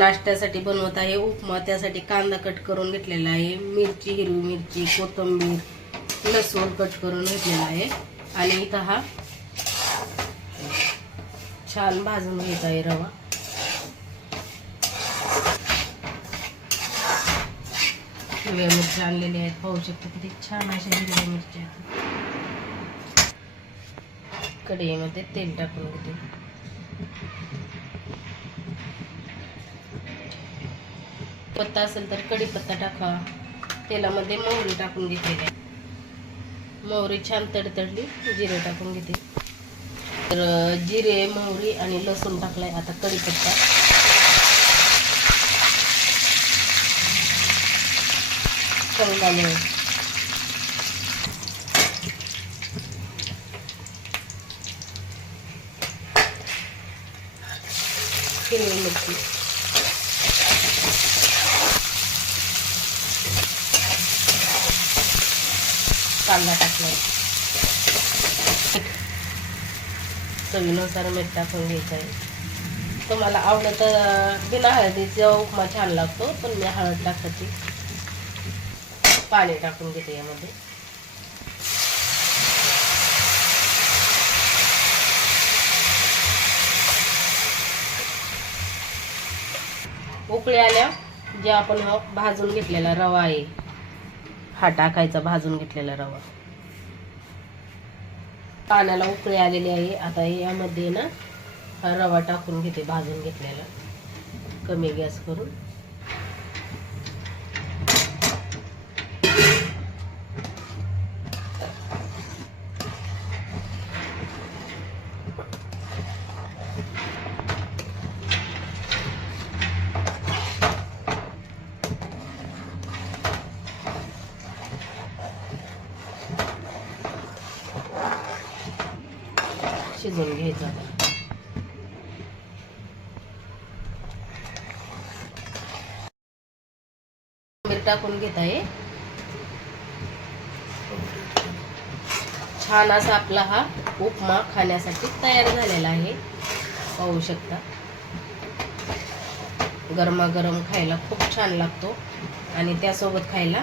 नाश्त्यासाठी बनवत आहे. उपमा त्यासाठी कांदा कट करून घेतलेला आहे. मिरची हिरवी मिरची कोथिंबीर लसूण कट करून घेतलेला आहे. आणि इथं हा छान भाजून घेत आहे रवा. हिरव्या मिरच्या आणलेल्या आहेत. पाहू शकतो किती छान अशा हिरव्या मिरच्या आहेत. कढईमध्ये तेल टाकून घेते. पत्ता असेल तर कढीपत्ता टाका. तेलामध्ये मोहरी टाकून घेतलेली आहे मोहरी छान तडतडली जिरे टाकून घेते. तर जिरे मोहरी आणि लसूण टाकलाय आता कढीपत्ता शेंगदाणे हिरवी मिरची. कांदा टाकला चवीनुसार मीठ टाकून घ्यायचं आहे तुम्हाला आवडत बिना हळदीचा उपमा छान लागतो पण मी हळद टाकायची पाणी टाकून घेते यामध्ये. उकळी आल्या जे आपण भाजून घेतलेला रवा आहे. हा टाकायचा भाजून घेतलेला रवा. पाण्याला उकळी आलेली आहे. आता यामध्ये ना हा रवा टाकून घेते भाजून घेतलेला. कमी गॅस करून. शिजवून घ्यायचं. आता. टाकून घेत आहे. छान असा आपला हा उपमा खाण्यासाठी तयार झालेला आहे. पाहू शकता. गरमागरम खायला खूप छान लागतो. आणि त्यासोबत खायला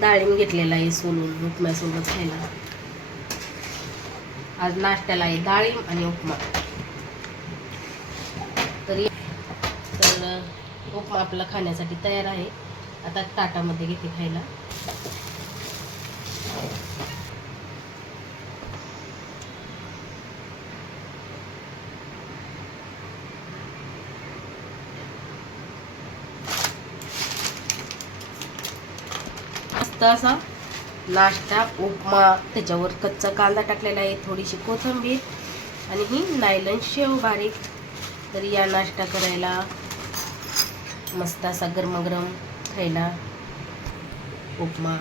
डाळिंब घेतलेला आहे सोलून उपम्यासोबत खायला. आज नाश्त्याला आहे डाळिंब आणि उपमा. तरी तर उपमा आपला खाण्यासाठी तयार आहे. आता ताटामध्ये घेते खायला. मस्त असा नाश्ता उपमा त्याच्यावर कच्चा कांदा टाकलेला आहे थोडीशी कोथिंबीर आणि ही नायलन शेव बारीक. तर या नाश्ता करायला मस्त असा गरमागरम खायला उपमा.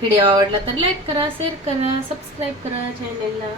व्हिडिओ आवडला तर लाईक करा शेअर करा सबस्क्राईब करा चॅनेलला